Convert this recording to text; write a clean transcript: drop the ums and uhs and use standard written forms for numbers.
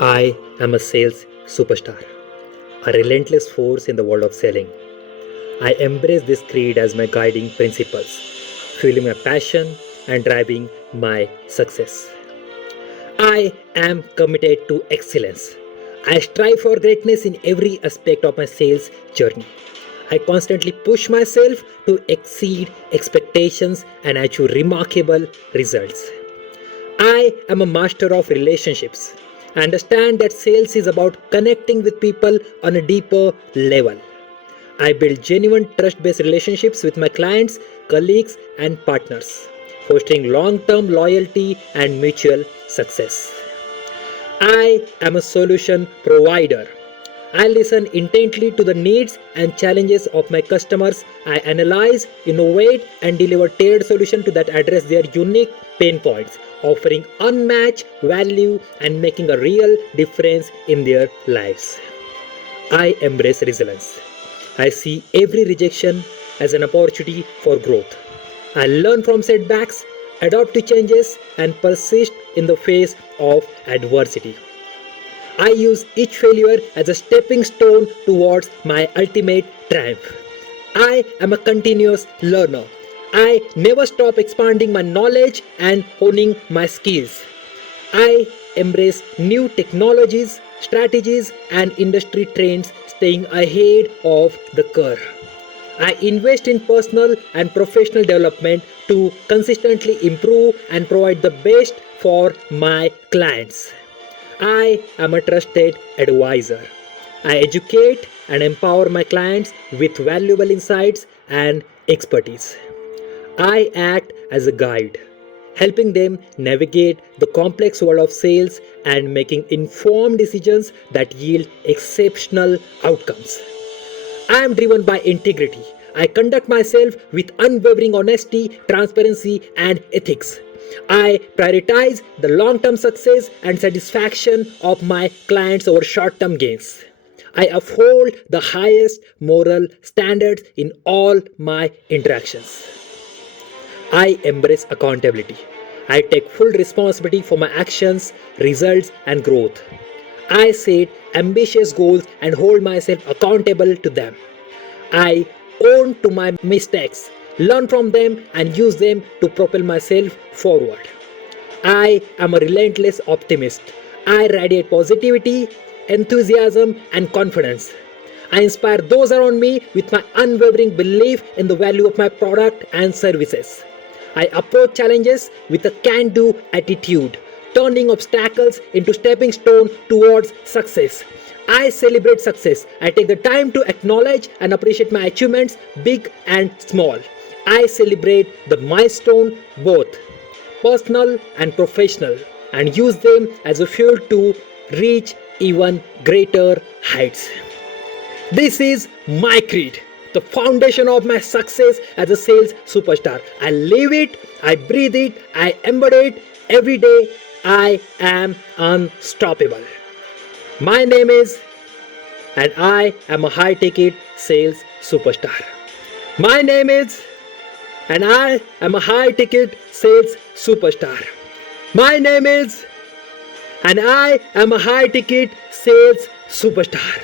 I am a sales superstar, a relentless force in the world of selling. I embrace this creed as my guiding principles, fueling my passion and driving my success. I am committed to excellence. I strive for greatness in every aspect of my sales journey. I constantly push myself to exceed expectations and achieve remarkable results. I am a master of relationships. I understand that sales is about connecting with people on a deeper level. I build genuine trust based relationships with my clients, colleagues, and partners, fostering long term loyalty and mutual success. I am a solution provider. I listen intently to the needs and challenges of my customers. I analyze, innovate, and deliver tailored solutions that address their unique pain points, offering unmatched value and making a real difference in their lives. I embrace resilience. I see every rejection as an opportunity for growth. I learn from setbacks, adapt to changes, and persist in the face of adversity. I use each failure as a stepping stone towards my ultimate triumph. I am a continuous learner. I never stop expanding my knowledge and honing my skills. I embrace new technologies, strategies, and industry trends, staying ahead of the curve. I invest in personal and professional development to consistently improve and provide the best for my clients. I am a trusted advisor. I educate and empower my clients with valuable insights and expertise. I act as a guide, helping them navigate the complex world of sales and making informed decisions that yield exceptional outcomes. I am driven by integrity. I conduct myself with unwavering honesty, transparency, and ethics. I prioritize the long term success and satisfaction of my clients over short term gains. I uphold the highest moral standards in all my interactions. I embrace accountability. I take full responsibility for my actions, results, and growth. I set ambitious goals and hold myself accountable to them. I own to my mistakes, learn from them, and use them to propel myself forward. I am a relentless optimist. I radiate positivity, enthusiasm, and confidence. I inspire those around me with my unwavering belief in the value of my product and services. I approach challenges with a can do attitude, turning obstacles into stepping stones towards success. I celebrate success. I take the time to acknowledge and appreciate my achievements, big and small. I celebrate the milestone, both personal and professional, and use them as a fuel to reach even greater heights. This is my creed, the foundation of my success as a sales superstar. I live it, I breathe it, I embody it every day. I am unstoppable. My name is, and I am a high ticket sales superstar. My name is, and I am a high ticket sales superstar. My name is, and I am a high ticket sales superstar.